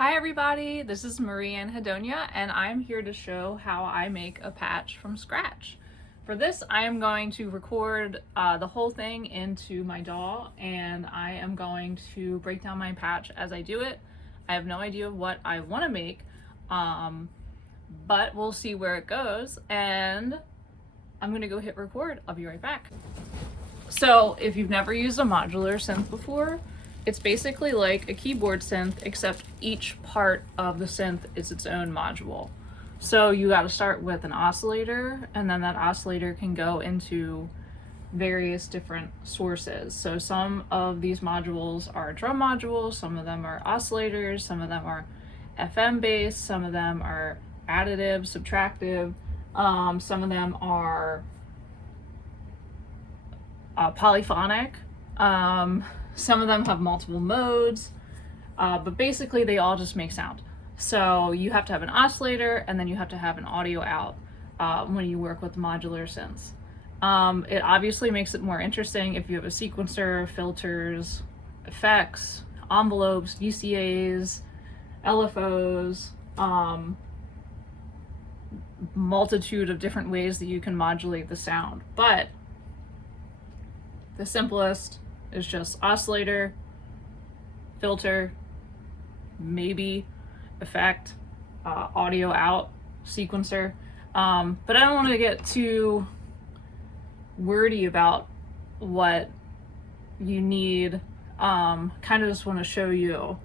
Hi everybody, this is Marie and Hedonia, and I'm here to show how I make a patch from scratch. For this, I am going to record the whole thing into my DAW, and I am going to break down my patch as I do it. I have no idea what I want to make, but we'll see where it goes, and I'm going to go hit record. I'll be right back. So if you've never used a modular synth before, it's basically like a keyboard synth, except each part of the synth is its own module. So you got to start with an oscillator, and then that oscillator can go into various different sources. So some of these modules are drum modules, some of them are oscillators, some of them are FM based, some of them are additive, subtractive, some of them are polyphonic. Some of them have multiple modes, but basically they all just make sound. So you have to have an oscillator, and then you have to have an audio out when you work with modular synths. It obviously makes it more interesting if you have a sequencer, filters, effects, envelopes, VCAs, LFOs, multitude of different ways that you can modulate the sound. But the simplest is just oscillator, filter, maybe effect, audio out, sequencer. But I don't want to get too wordy about what you need. Kind of just want to show you.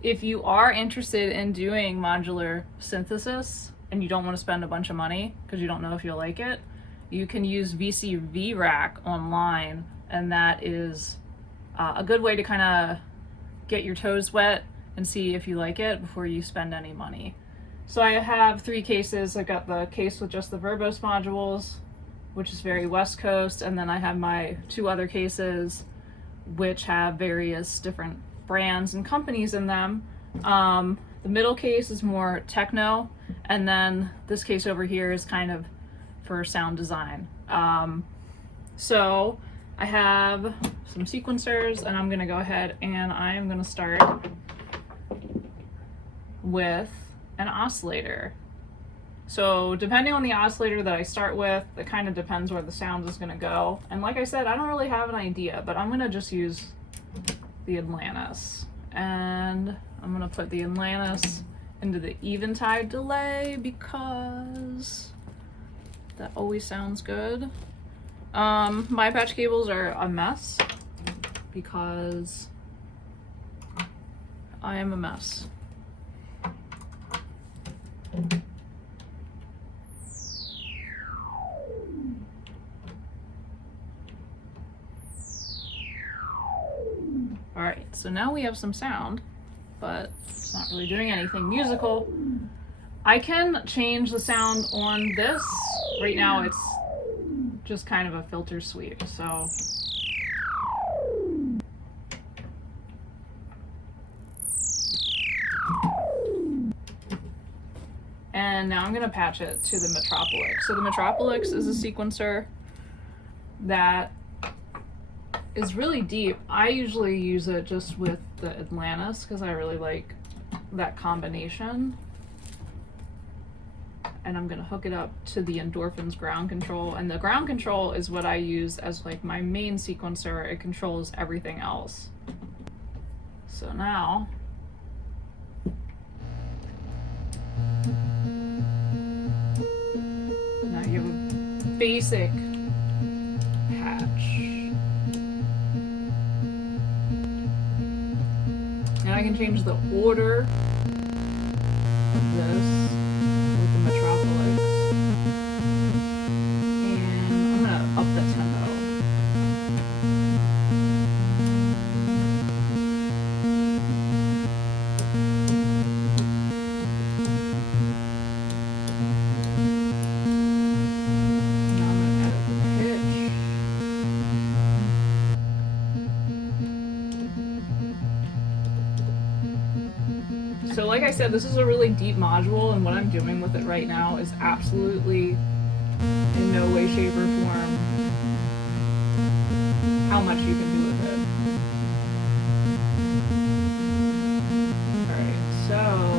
If you are interested in doing modular synthesis and you don't want to spend a bunch of money because you don't know if you'll like it, you can use VC Rack online, and that is a good way to kind of get your toes wet and see if you like it before you spend any money. So I have 3 cases. I got the case with just the verbose modules, which is very West Coast, and then I have my 2 other cases which have various different brands and companies in them. The middle case is more techno, and then this case over here is kind of for sound design. So I have some sequencers, and I'm going to go ahead and I am going to start with an oscillator. So depending on the oscillator that I start with, it kind of depends where the sound is going to go. And like I said, I don't really have an idea, but I'm going to just use the Atlantis. And I'm going to put the Atlantis into the eventide delay because that always sounds good. My patch cables are a mess because I am a mess. Alright, so now we have some sound, but it's not really doing anything musical. I can change the sound on this. Right now it's just kind of a filter sweep, so and now I'm going to patch it to the Metropolix. So the Metropolix is a sequencer that is really deep. I usually use it just with the Atlantis because I really like that combination. And I'm gonna hook it up to the Endorphins ground control, and the ground control is what I use as like my main sequencer. It controls everything else. So now you have a basic patch. Now I can change the order of this with the Metropolix, and I'm gonna up the tempo. Now I'm gonna add the pitch. So like I said, this is a really deep module, and what I'm doing with it right now is absolutely in no way, shape, or form how much you can do with it. Alright, so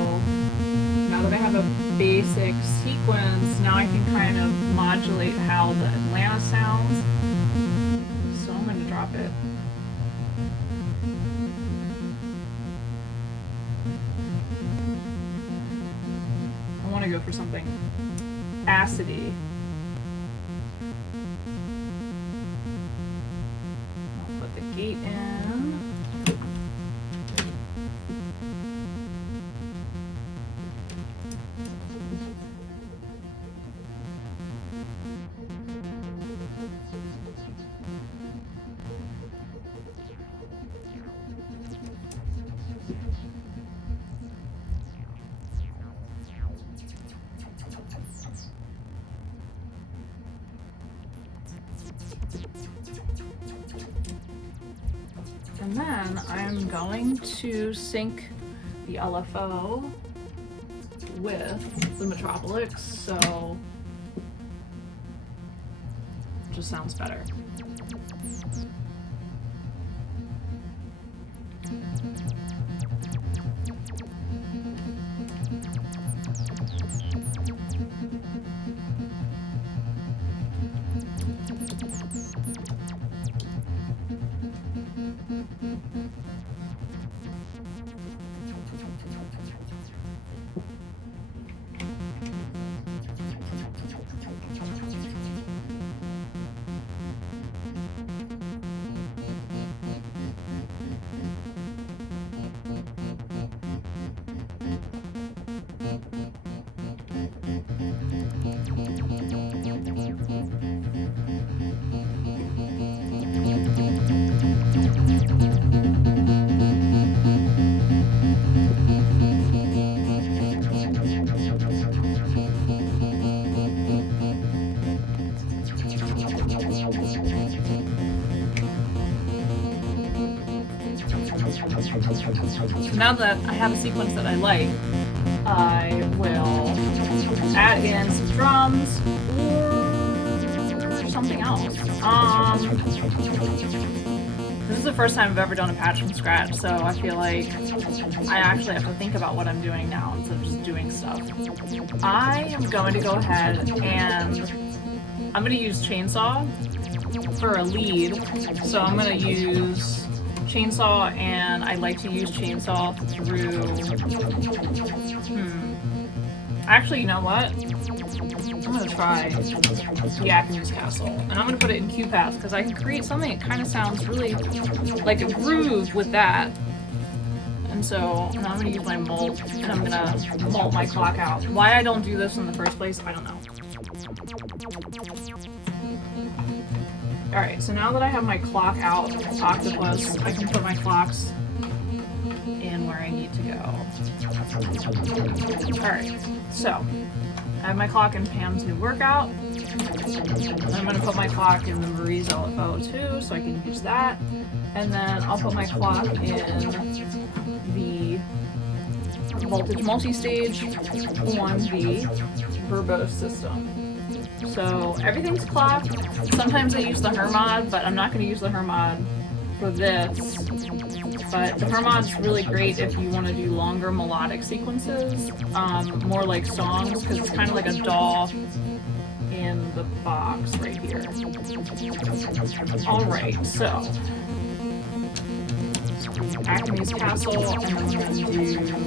basic sequence, now I can kind of modulate how the Atlanta sounds. So I'm going to drop it. I want to go for something acidy. I'll put the gate in. And then I'm going to sync the LFO with the Metropolix, so it just sounds better. Now that I have a sequence that I like, I will add in some drums or something else. This is the first time I've ever done a patch from scratch, so I feel like I actually have to think about what I'm doing now instead of just doing stuff. I am going to go ahead and I'm going to use Chainsaw for a lead, so I'm going to use Chainsaw, and I like to use Chainsaw through, actually, you know what? I'm going to try the Acme's Castle, and I'm going to put it in Q-Path, because I can create something that kind of sounds really like a groove with that. And so, now I'm going to use my mult, and I'm going to mult my clock out. Why I don't do this in the first place, I don't know. Alright, so now that I have my clock out octopus, I can put my clocks in where I need to go. Alright, so I have my clock in Pam's new workout. I'm going to put my clock in the Marie's LFO too, so I can use that. And then I'll put my clock in the voltage multi-stage on the verbose system. So everything's clocked. Sometimes I use the Hermod, but I'm not going to use the Hermod for this. But the Hermod's really great if you want to do longer melodic sequences, more like songs, because it's kind of like a DAW in the box right here. Alright, so Acme's Castle, and then we're going to do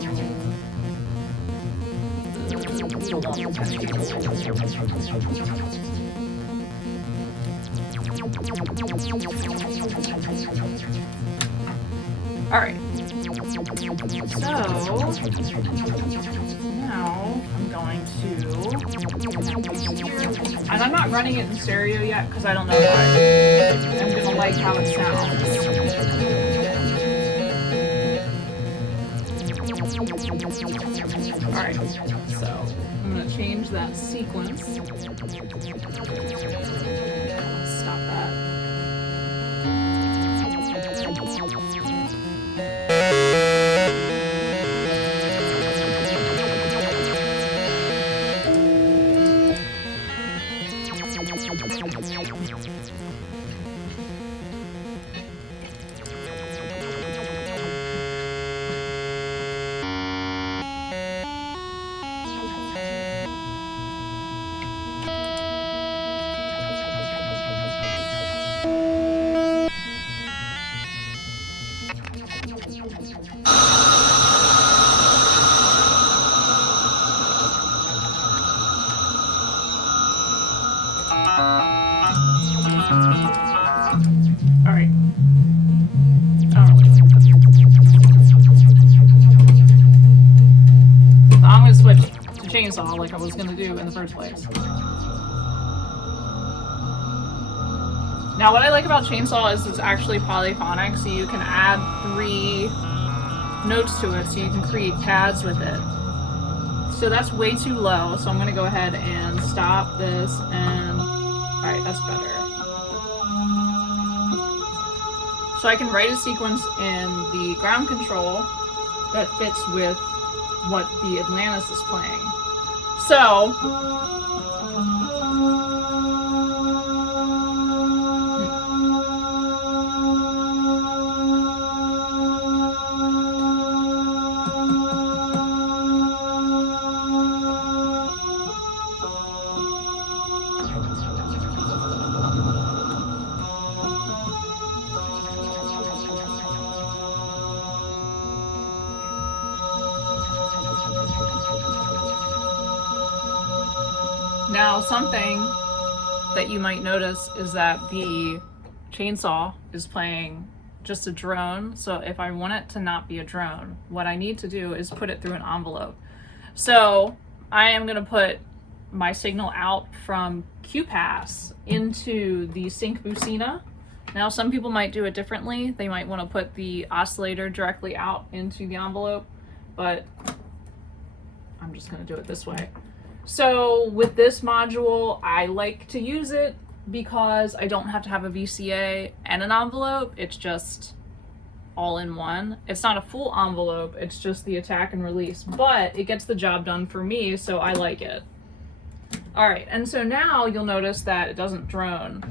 Alright, so now I'm going to, and I'm not running it in stereo yet because I don't know why. I'm going to like how it sounds. Alright, so I'm going to change that sequence. Stop that. Alright. So I'm gonna switch to chainsaw like I was gonna do in the first place. Now what I like about chainsaw is it's actually polyphonic, so you can add 3 notes to it, so you can create pads with it. So that's way too low, so I'm gonna go ahead and stop this and... Alright, that's better. So I can write a sequence in the ground control that fits with what the Atlantis is playing. So... Now, something that you might notice is that the chainsaw is playing just a drone. So if I want it to not be a drone, what I need to do is put it through an envelope. So I am going to put my signal out from QPass into the sync bucina. Now, some people might do it differently. They might want to put the oscillator directly out into the envelope, but I'm just going to do it this way. So with this module, I like to use it because I don't have to have a VCA and an envelope. It's just all in one. It's not a full envelope, it's just the attack and release, but it gets the job done for me, so I like it. All right, and so now you'll notice that it doesn't drone.